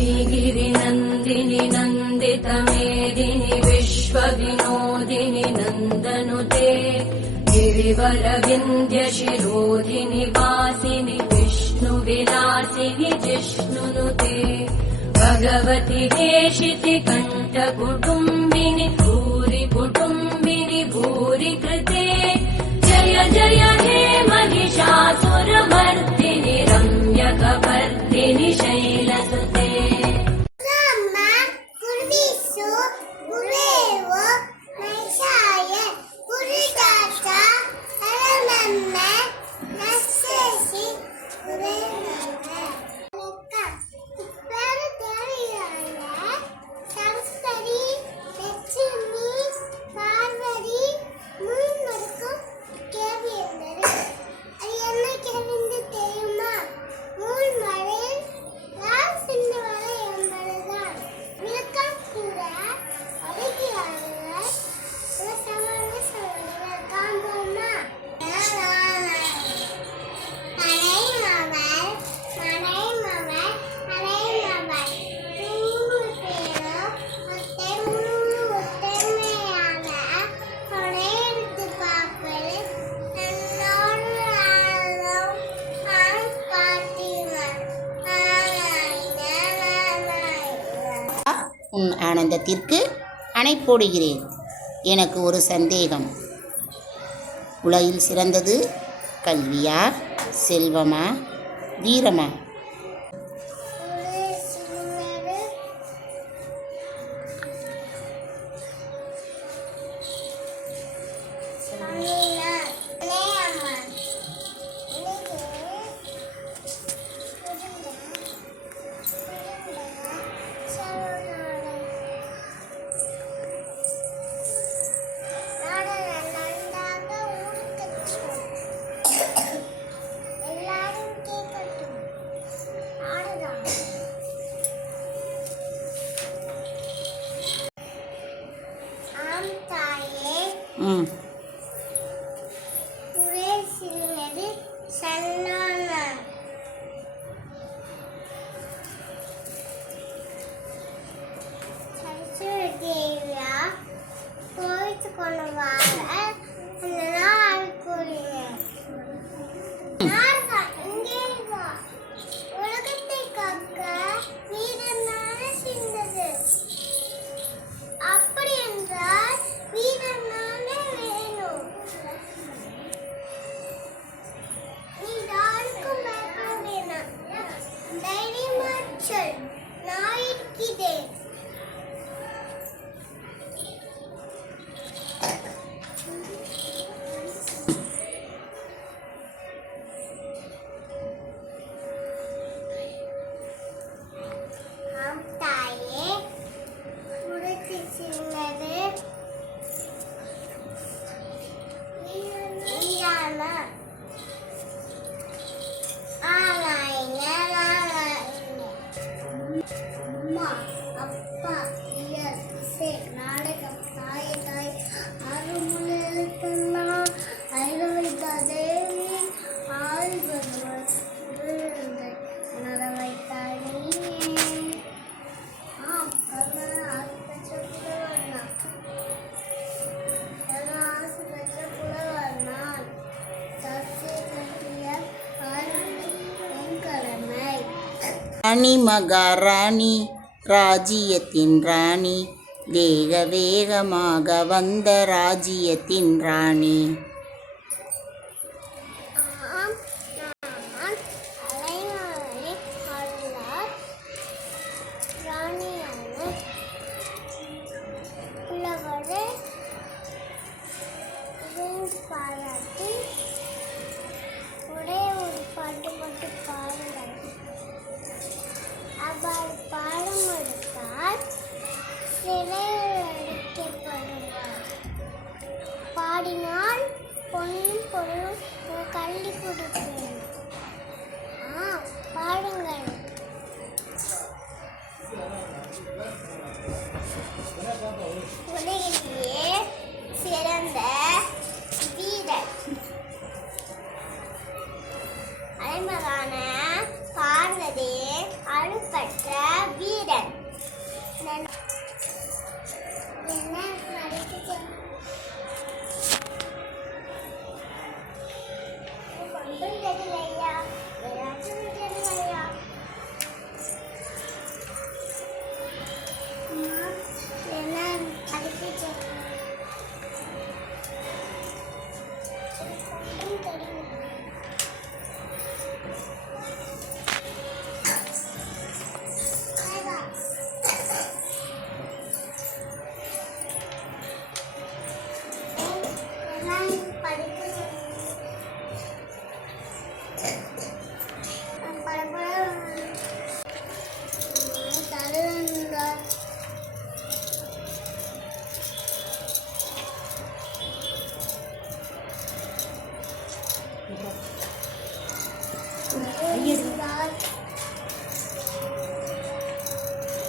वैगिरिनन्दिनि नन्दितमेदिनि विश्वविनोदिनि नन्दनुते गिरिवरविन्द्यशिरोधिनि वासिनि विष्णुविलासिनि जिष्णुनुते भगवति हेशिति कण्ठकुटुम्बिनि भूरि कुटुम्बिनि भूरि कृते जय जय हे महिषासुरमर्दिनि रम्यकपर्दिनि शैलसुते உன் ஆனந்தத்திற்கு அணை போடுகிறேன். எனக்கு ஒரு சந்தேகம். உலகில் சிறந்தது கல்வியா, செல்வமா, வீரமா? ராணி மகாராணி, ராஜ்யத்தின் ராணி, வேக வேகமாக வந்த ராஜ்யத்தின் ராணி. பாடினால் பொன்னும் பொருளும் கள்ளி கொடுப்பேன். பாடுங்கள். உலகிலேயே சிறந்த வீரர் அலைமகான பார்வதி அழுப்பற்ற வீரர்.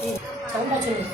சவுண்டா சொல்லு.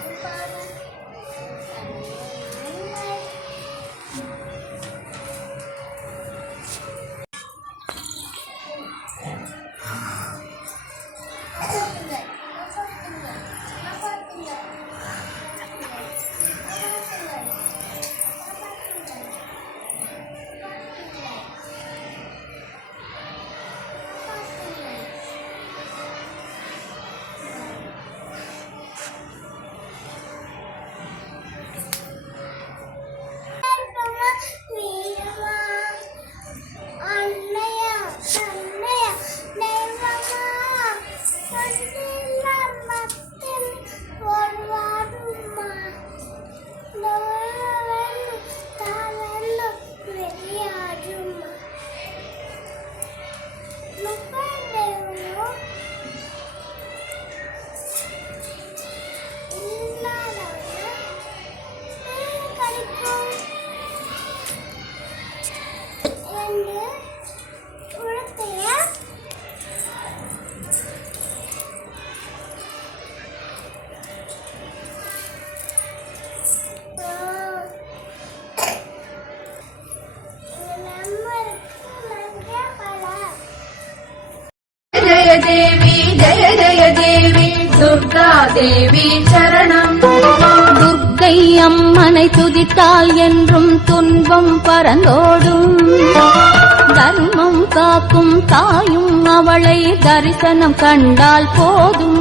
जय देवी जय जय देवी दुर्गा देवी சரணம். துர்க்கை அம்மனை துதித்தால் என்றும் துன்பம் பறந்தோடும். தர்மம் காக்கும் தாயும் அவளை தரிசனம் கண்டால் போதும்.